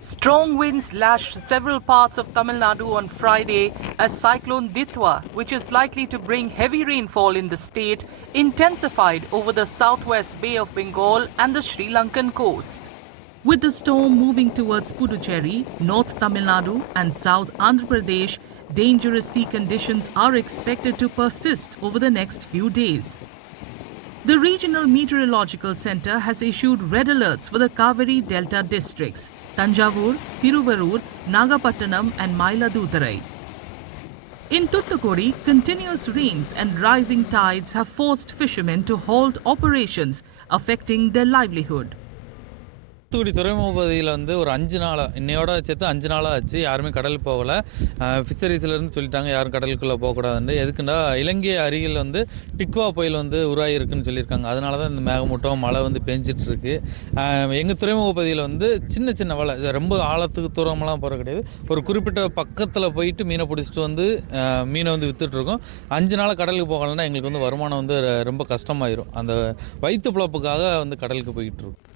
Strong winds lashed several parts of Tamil Nadu on Friday as Cyclone Ditwa, which is likely to bring heavy rainfall in the state, intensified over the southwest Bay of Bengal and the Sri Lankan coast. With the storm moving towards Puducherry, North Tamil Nadu and South Andhra Pradesh, dangerous sea conditions are expected to persist over the next few days. The Regional Meteorological Centre has issued red alerts for the Kaveri Delta districts, Tanjavur, Tiruvarur, Nagapattinam and Mailaduturai. In Thoothukudi, continuous rains and rising tides have forced fishermen to halt operations, affecting their livelihood. Thoothukudi துறைமுக பகுதியில் ஒரு 5 நாளாக இன்னையோட சேர்த்து 5 நாளாக ஆச்சு. யாருமே கடலுக்கு போகலை. ஃபிஷரிஸ்லேருந்து சொல்லிட்டாங்க யாரும் கடலுக்குள்ளே போகக்கூடாதுன்னு. எதுக்குன்னா இலங்கை அருகில் டிக்வா புயல் உருவாகிருக்குன்னு சொல்லியிருக்காங்க. அதனால தான் இந்த மேகமூட்டம் மழை பெஞ்சிட்டு இருக்கு. எங்கள் துறைமுக பகுதியில் சின்ன சின்ன வலை, ரொம்ப ஆழத்துக்கு தூரமெல்லாம் போகிற கிடையாது. ஒரு குறிப்பிட்ட பக்கத்தில் போயிட்டு மீனை பிடிச்சிட்டு மீனை விற்றுட்ருக்கோம். 5 நாள் கடலுக்கு போகலைன்னா எங்களுக்கு வருமானம் ரொம்ப கஷ்டமாயிரும். அந்த வயிற்று பிழப்புக்காக கடலுக்கு போய்கிட்டு இருக்கோம்.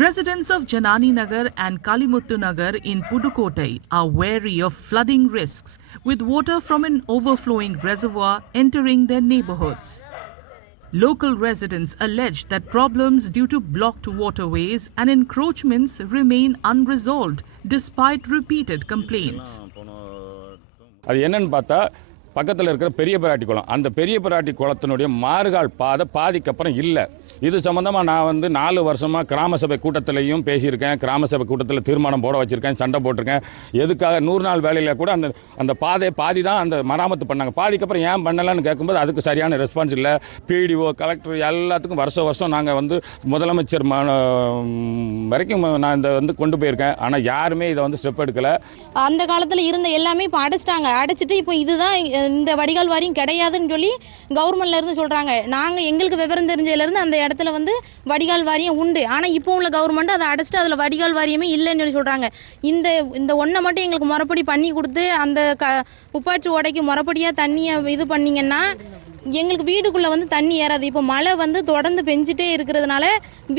Residents of Janani Nagar and Kalimuttu Nagar in Pudukkottai are wary of flooding risks, with water from an overflowing reservoir entering their neighborhoods. Local residents allege that problems due to blocked waterways and encroachments remain unresolved despite repeated complaints. அது என்னன்னு பார்த்தா பக்கத்தில் இருக்கிற பெரிய பிராட்டி குளம், அந்த பெரிய பிராட்டி குளத்தினுடைய மாறுகால் பாதை பாதிக்கப்புறம் இல்லை. இது சம்மந்தமாக நான் 4 வருஷமாக கிராம சபை கூட்டத்திலையும் பேசியிருக்கேன். கிராம சபை கூட்டத்தில் தீர்மானம் போட வச்சுருக்கேன், சண்டை போட்டிருக்கேன். எதுக்காக 100 நாள் வேலையில் கூட அந்த பாதையை பாதி தான் அந்த மராமத்து பண்ணாங்க. பாதிக்கப்புறம் ஏன் பண்ணலைன்னு கேட்கும்போது அதுக்கு சரியான ரெஸ்பான்ஸ் இல்லை. பிடிஓ, கலெக்டர் எல்லாத்துக்கும் வருஷம் நாங்கள் முதலமைச்சர் வரைக்கும் நான் இந்த கொண்டு போயிருக்கேன். ஆனால் யாருமே இதை ஸ்டெப் எடுக்கலை. அந்த காலத்தில் இருந்த எல்லாமே இப்போ அடைச்சிட்டாங்க. அடைச்சிட்டு இப்போ இதுதான் இந்த வடிகால் வாரியம் கிடையாதுன்னு சொல்லி கவர்மெண்ட்ல இருந்து சொல்றாங்க. நாங்கள் எங்களுக்கு விவரம் தெரிஞ்சதுலேருந்து அந்த இடத்துல வடிகால் வாரியம் உண்டு. ஆனால் இப்போ உள்ள கவர்மெண்ட் அதை அடைச்சிட்டு அதில் வடிகால் வாரியமே இல்லைன்னு சொல்லி சொல்கிறாங்க. இந்த ஒன்றை மட்டும் எங்களுக்கு முறைப்படி பண்ணி கொடுத்து அந்த உப்பாட்சி ஓடைக்கு முறைப்படியாக தண்ணியை இது பண்ணிங்கன்னா எங்களுக்கு வீட்டுக்குள்ளே தண்ணி ஏறாது. இப்போ மழை தொடர்ந்து பெஞ்சிட்டே இருக்கிறதுனால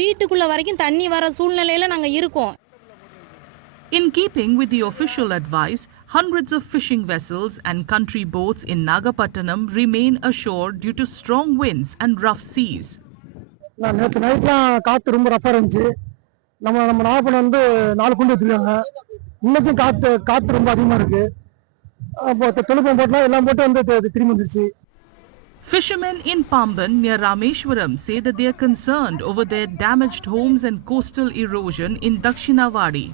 வீட்டுக்குள்ளே வரைக்கும் தண்ணி வர சூழ்நிலையில் நாங்கள் இருக்கோம். In keeping with the official advice, hundreds of fishing vessels and country boats in Nagapattinam remain ashore due to strong winds and rough seas. நேற்று நைட்லாம் காற்று ரொம்ப ரஃபாக இருந்துச்சு. நம்ம நாகப்பட்டினம் 4 குண்டு எடுத்துருக்காங்க. இன்னைக்கும் காற்று ரொம்ப அதிகமாக இருக்கு. அப்போ தொழில்நுட்பம் போட்டா எல்லாம் போட்டு திரும்பி வந்துருச்சு. Fishermen in Pamban near Rameshwaram say that they are concerned over their damaged homes and coastal erosion in Dakshinawadi.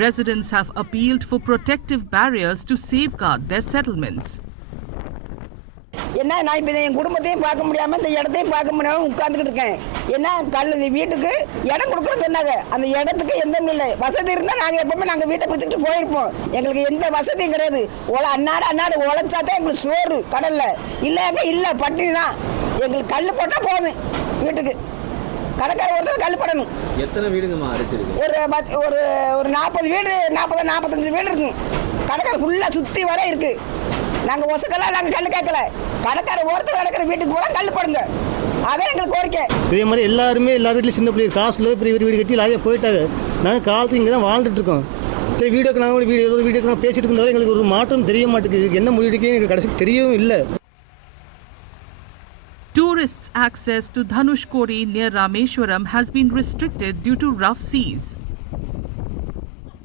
Residents have appealed for protective barriers to safeguard their settlements. என்ன நான் இப்போ என் குடும்பத்தையும் பார்க்க முடியாமல் இந்த இடத்தையும் பார்க்க முடியாமல் உட்காந்துக்கிட்டு இருக்கேன். என்ன வீட்டுக்கு இடம் கொடுக்குறது சொன்னாங்க. அந்த இடத்துக்கு எந்த இல்லை வசதி இருந்தால் நாங்கள் எப்பவுமே நாங்கள் வீட்டை பிடிச்சிக்கிட்டு போயிருப்போம். எங்களுக்கு எந்த வசதியும் கிடையாது. அன்னாடு உழைச்சா தான் எங்களுக்கு சோறு கடலில் இல்லை பட்டினி தான். எங்களுக்கு கல் போட்டால் போதும். வீட்டுக்கு கடற்கரை ஒருத்தர் கல் போடணும். எத்தனை வீடுங்கம்மா அடைச்சிருக்கு? ஒரு 40 வீடு 45 வீடு இருக்கு. கடற்கரை ஃபுல்லாக சுற்றி வர இருக்கு. நாங்கள் ஒசக்கெல்லாம் நாங்கள் கல் கேட்கல. கடற்கரை ஒருத்தர் கடற்கரை வீட்டுக்கு போனால் கல் போடுங்க. அதான் எங்களுக்கு கோரிக்கை. இதே மாதிரி எல்லா வீட்லையும் சின்ன பிள்ளை காசுல பெரிய வீடு கட்டி நிறைய போயிட்டாங்க. நாங்கள் காலத்துக்கு இங்கே தான் வாழ்ந்துட்டு இருக்கோம். சரி வீடியோக்கு நாங்கள் வீடியோக்கு நான் பேசிட்டு இருந்தவரை எங்களுக்கு ஒரு மாற்றம் தெரிய மாட்டேங்குது. என்ன முடிவுக்கு எங்களுக்கு கடைசிக்கு தெரியவும் இல்லை. Tourists' access to Dhanushkodi near Rameshwaram has been restricted due to rough seas.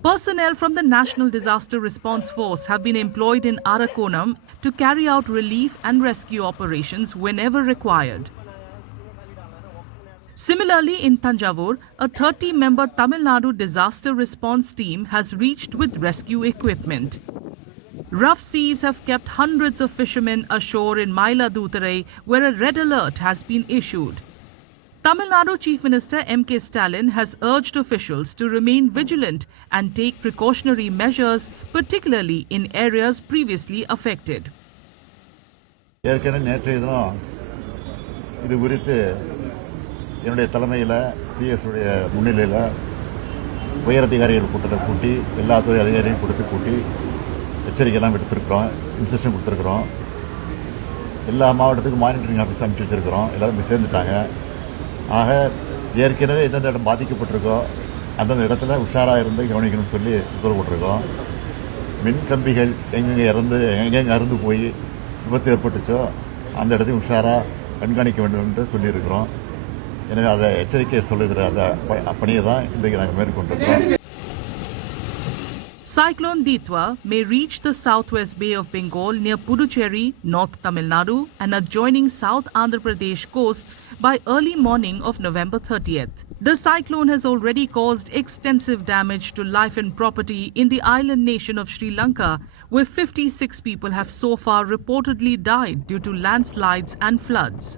Personnel from the National Disaster Response Force have been employed in Arakonam to carry out relief and rescue operations whenever required. Similarly, in Tanjavur, a 30-member Tamil Nadu disaster response team has reached with rescue equipment. Rough seas have kept hundreds of fishermen ashore in Mailaduturai, where a red alert has been issued. Tamil Nadu Chief Minister M.K. Stalin has urged officials to remain vigilant and take precautionary measures, particularly in areas previously affected. ஏற்கனவே நேற்றைய தினம் இது குறித்து என்னுடைய தலைமையில் CS உடைய முன்னிலையில் உயர் அதிகாரிகள் கூட்டத்தை கூட்டி எல்லா துறை அதிகாரியும் கூட்டி எச்சரிக்கையெல்லாம் எடுத்திருக்கிறோம், இன்ஸ்ட்ரக்ஷன் கொடுத்துருக்குறோம். எல்லா மாவட்டத்துக்கும் மானிட்டரிங் ஆஃபீஸ் அனுப்பிச்சி வச்சுருக்கிறோம். எல்லோரும் சேர்ந்துட்டாங்க. ஆக ஏற்கனவே எந்தெந்த இடம் பாதிக்கப்பட்டிருக்கோ அந்தந்த இடத்துல உஷாராக இருந்து கவனிக்கணும்னு சொல்லி உத்தரவு போட்டிருக்கோம். மின் கம்பிகள் எங்கெங்கே அறுந்து போய் விபத்து ஏற்பட்டுச்சோ அந்த இடத்தையும் உஷாராக கண்காணிக்க வேண்டும் என்று சொல்லியிருக்கிறோம். எனவே அதை எச்சரிக்கை சொல்லுகிற அந்த பணியை தான் இன்றைக்கு நாங்கள் மேற்கொண்டிருக்கிறோம். Cyclone Ditwa may reach the southwest Bay of Bengal near Puducherry, North Tamil Nadu and adjoining South Andhra Pradesh coasts by early morning of November 30th. The cyclone has already caused extensive damage to life and property in the island nation of Sri Lanka, where 56 people have so far reportedly died due to landslides and floods.